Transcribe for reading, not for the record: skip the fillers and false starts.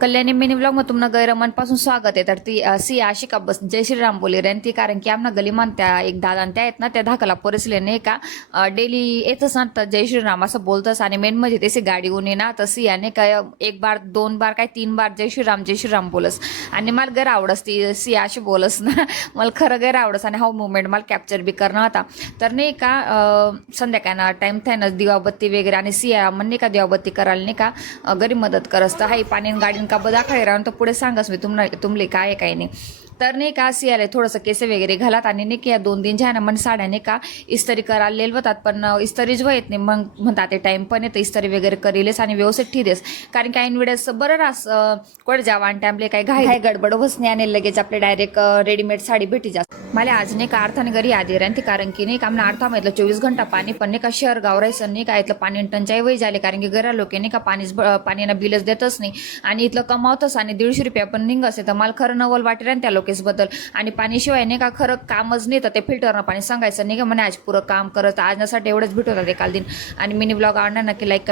Kalyani mini blog में तुमनं गैर मनपासून स्वागत आहे. तर ती सी आशिका बस जय श्रीराम बोली रे ती, कारण की आमना गलीमान त्या एक दादा त्या आहेत ना, त्या धाकाला पोरसले नाही का डेली येतच ना, तर जय श्रीराम असं बोलतस. आणि मेन म्हणजे त्याची गाडी ऊन ना, तर सी याने काय एक बार दोन बार काय तीन बार जय श्रीराम बोलस. आणि मला गैर आवडस ती सी अशी बोलस ना, मला खरं गैर आवडस. आणि हा मुवमेंट मला कॅप्चर बी करणं होता. तर नाही का संध्याकाळना टाइम थाय ना दिवाबत्ती वगैरे, आणि सिया म्हण नाही का दिवाबत्ती करायला नाही का घरी मदत करस. तर हाई पाणी गाडी का बदा खाई राहून तर पुढे सांगस मी तुमले काय काय नाही. तर नाही का सियाले थोडंसं केस वगैरे घालात. आणि नाही की या 2 दिन ज्या ना मन साड्या नाही का इस्त्री करायला लेलवतात, पण इस्त्रीच वयत नाही. मग म्हणतात ते टाइम पण येतं इस्त्री वगैरे करेलेस आणि व्यवस्थित ठेदेस. कारण की ऐन वेळेस बरं रास कोण जावा आणि टाइमले काही घाई गडबड होस नाही, आणि लगेच आपले डायरेक्ट रेडीमेड साडी भेटी जास्त. मला आज नाही का अर्थाने घरी आधी राहते, कारण की नाही का आम्हाला अर्थामधलं 24 घंटा पाणी पण नाही का शहर गावरायचं नाही का इथलं पाणी टंचाई वय झाले. कारण की घरा लोक नाही का पाणीना बिलच देतच नाही, आणि इथलं कमावतच. आणि 150 रुपया पण निघ असे तर मला खरं नवल वाटेल आणि त्या लोकेसबद्दल. आणि पाणीशिवाय नाही का खरं कामच नाही, तर ते फिल्टरनं पाणी सांगायचं नाही का म्हणे आज पुरं काम करत आज नसाठी एवढंच भेटत होतं ते काल दिन. आणि मिनी ब्लॉग आवडणार नक्की लाईक